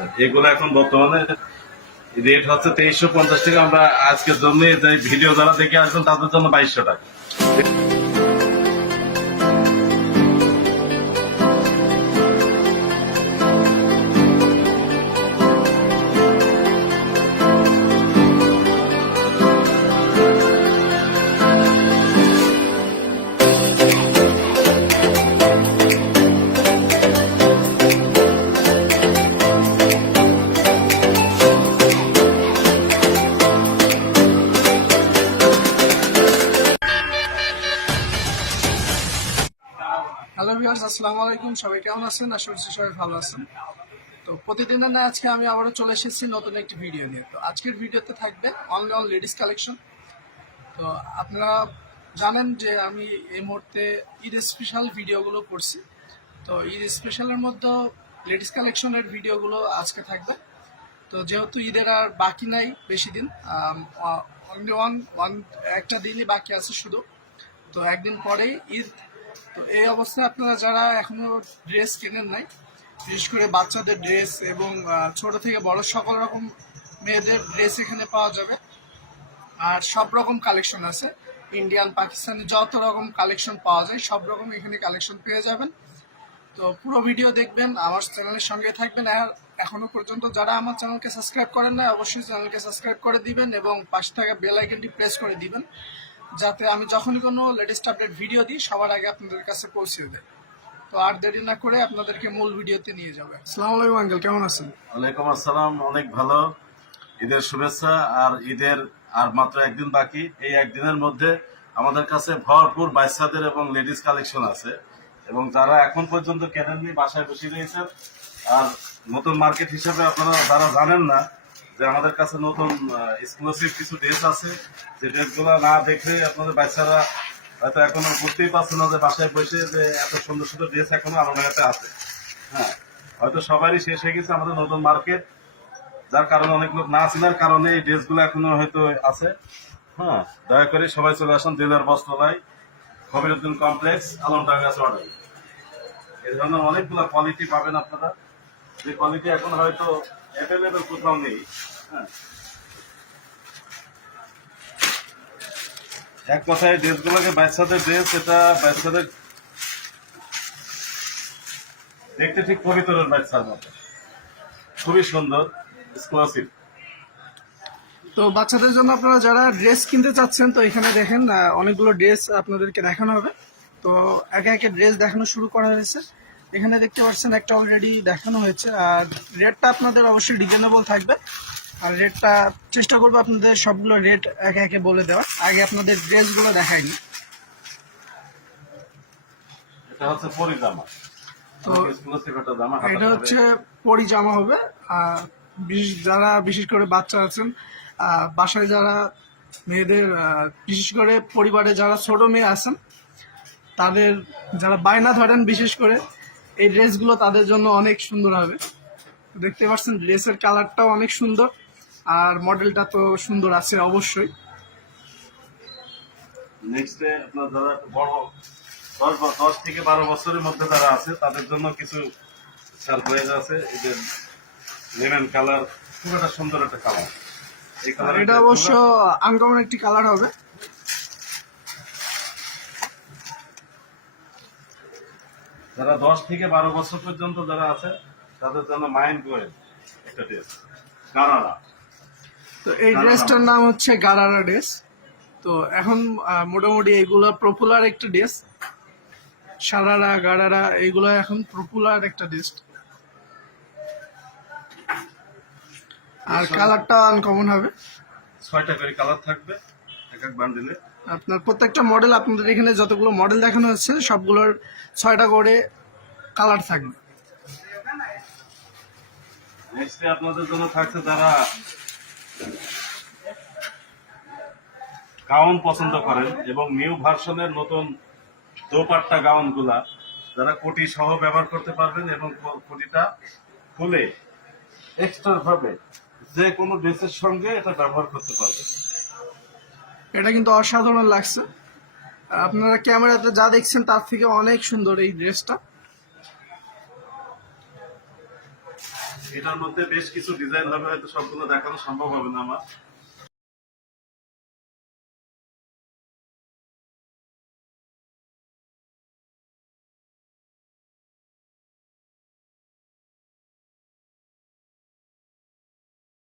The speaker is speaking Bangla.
আচ্ছা, এগুলো এখন বর্তমানে রেট হচ্ছে 2350 টাকা। আমরা আজকের জন্য ভিডিও যারা দেখে আসবেন তাদের জন্য 2200 টাকা। হ্যালো ভিউয়ার্স, আসসালামু আলাইকুম। সবাই কেমন আছেন? আশা করছি সবাই ভালো আছেন। তো প্রতিদিনের না আজকে আমি আবারও চলে এসেছি নতুন একটি ভিডিও নিয়ে। তো আজকের ভিডিওতে থাকবে অনলি অন লেডিস কালেকশন। তো আপনারা জানেন যে আমি এই মুহূর্তে ঈদ স্পেশাল ভিডিওগুলো করছি। তো ঈদ স্পেশালের মধ্যে লেডিস কালেকশনের ভিডিওগুলো আজকে থাকবে। তো যেহেতু ঈদের আর বাকি নাই বেশি দিন, অনলি ওয়ান একটা দিনই বাকি আছে শুধু। তো একদিন পরেই ঈদ। তো এই অবস্থায় আপনারা যারা এখনো ড্রেস কেনেন নাই, বিশেষ করে বাচ্চাদের ড্রেস এবং ছোট থেকে বড় সকল রকম মেয়েদের ড্রেস এখানে পাওয়া যাবে। আর সব রকম কালেকশন আছে, ইন্ডিয়ান পাকিস্তানি যত রকম কালেকশন পাওয়া যায় সব রকম এখানে কালেকশন পেয়ে যাবেন। তো পুরো ভিডিও দেখবেন, আমার চ্যানেলের সঙ্গে থাকবেন। আর এখনো পর্যন্ত যারা আমার চ্যানেলকে সাবস্ক্রাইব করেন না, অবশ্যই চ্যানেলকে সাবস্ক্রাইব করে দিবেন এবং পাশে থাকা বেল আইকনটি প্রেস করে দিবেন, যাতে আমি যখনই কোনো লেটেস্ট আপডেট ভিডিও দিই সবার আগে আপনাদের কাছে পৌঁছে দেয়। তো আর দেরি না করে আপনাদেরকে মূল ভিডিওতে নিয়ে যাবে। আসসালামু আলাইকুম আঙ্কেল, কেমন আছেন? ওয়ালাইকুম আসসালাম, অনেক ভালো। ঈদের শুভেচ্ছা। আর ঈদের আর মাত্র একদিন বাকি। এই একদিনের মধ্যে আমাদের কাছে ভরপুর বাচ্চাদের এবং লেডিস কালেকশন আছে, এবং যারা এখন পর্যন্ত কেনেননি বাসায় বসে রয়েছেন। আর নতুন মার্কেট হিসাবে আপনারা যারা জানেন না যে আমাদের কাছে নতুন এক্সক্লুসিভ কিছু ড্রেস আছে, যে ড্রেসগুলো না দেখলে আপনাদের বাচ্চারা হয়তো এখনো বুঝতেই পারছে না যে বাসায় বসে যে এত সুন্দর সুন্দর ড্রেস এখনো আলমারিতে আছে। হ্যাঁ, হয়তো সবারই শেষ হয়ে গেছে আমাদের নতুন মার্কেট, যার কারণে অনেক লোক না চেনার কারণে এই ড্রেসগুলো এখনো হয়তো আছে। হ্যাঁ, দয়া করে সবাই চলে আসুন দিলের বস্ত্রালয়, কবিরউদ্দিন কমপ্লেক্স, আলমডাঙ্গা চড়াই। এই ধরনের অনেকগুলো কোয়ালিটি পাবেন আপনারা, যে কোয়ালিটি এখন হয়তো অ্যাভেলেবেল কোথাও নেই। হ্যাঁ, এক কথায় ড্রেসগুলোকে বাচ্চাদের ড্রেস, এটা বাচ্চাদের দেখতে ঠিক পবিত্রের বাচ্চার মতো, খুবই সুন্দর, এক্সক্লুসিভ। তো বাচ্চাদের জন্য আপনারা যারা ড্রেস কিনতে চাচ্ছেন, তো এখানে দেখেন অনেকগুলো ড্রেস আপনাদেরকে দেখানো হবে। তো একে একে ড্রেস দেখানো শুরু করা হয়েছে। এখানে দেখতে পাচ্ছেন একটা অলরেডি দেখানো হয়েছে। আর রেটটা আপনাদের অবশ্যই রিজনেবল থাকবে। আর রেটটা চেষ্টা করবো আপনাদের সবগুলো রেট একে একে বলে দেওয়ার। আগে আপনাদের ড্রেসগুলো দেখাইনি। এটা হচ্ছে পরিজামা। তো এটা হচ্ছে পরি জামা হবে। আর যারা বিশেষ করে বাচ্চা আছেন, বাসায় যারা মেয়েদের, বিশেষ করে পরিবারে যারা ছোট মেয়ে আছেন, তাদের যারা বায়না ধরেন বিশেষ করে, এই ড্রেসগুলো তাদের জন্য অনেক সুন্দর হবে। দেখতে পাচ্ছেন ড্রেসের কালারটাও অনেক সুন্দর, আর মডেলটা তো সুন্দর আছে অবশ্যই। নেক্সট আপনার যারা বড় 10 থেকে 12 বছরের মধ্যে যারা আছে তাদের জন্য কিছু সারপ্রাইজ আছে। এদের লেমন কালার, খুব একটা সুন্দর একটা কালার। এই কালার, এটা অবশ্য আনকমন একটি কালার হবে। যারা 10 থেকে 12 বছর পর্যন্ত যারা আছে তাদের জন্য মাইন্ড গোয়েল একটা ড্রেস, গারারা। তো এই ড্রেসটার নাম হচ্ছে গারারা ড্রেস। তো এখন মোটামুটি এইগুলো পপুলার একটা ড্রেস। সারারা, গারারা, এইগুলো এখন পপুলার একটা ড্রেস। আর কালারটা আনকমন হবে। 6টা করে কালার থাকবে এক এক বান্ডিলে। আপনার প্রত্যেকটা মডেল, আপনাদের এখানে যতগুলো মডেল দেখানো হচ্ছে সবগুলোর 6টা করে কালার থাকবে। নেক্সট আপনাদের জন্য থাকছে যারা গাউন পছন্দ করেন এবং নিউ ভার্সনের নতুন দোপাট্টা গাউন গুলা যারা কোটি সহ ব্যবহার করতে পারবেন, এবং কোটিটা খুলে এক্সট্রা ভাবে যে কোনো ড্রেসের সঙ্গে এটা ব্যবহার করতে পারবেন। এটা কিন্তু অসাধারণ লাগছে। আপনারা ক্যামেরাতে যা দেখছেন তার থেকে অনেক সুন্দর এই ড্রেসটা। এটার মধ্যে বেশ কিছু ডিজাইন হবে, হয়তো সবগুলো দেখানো সম্ভব হবে না আমার।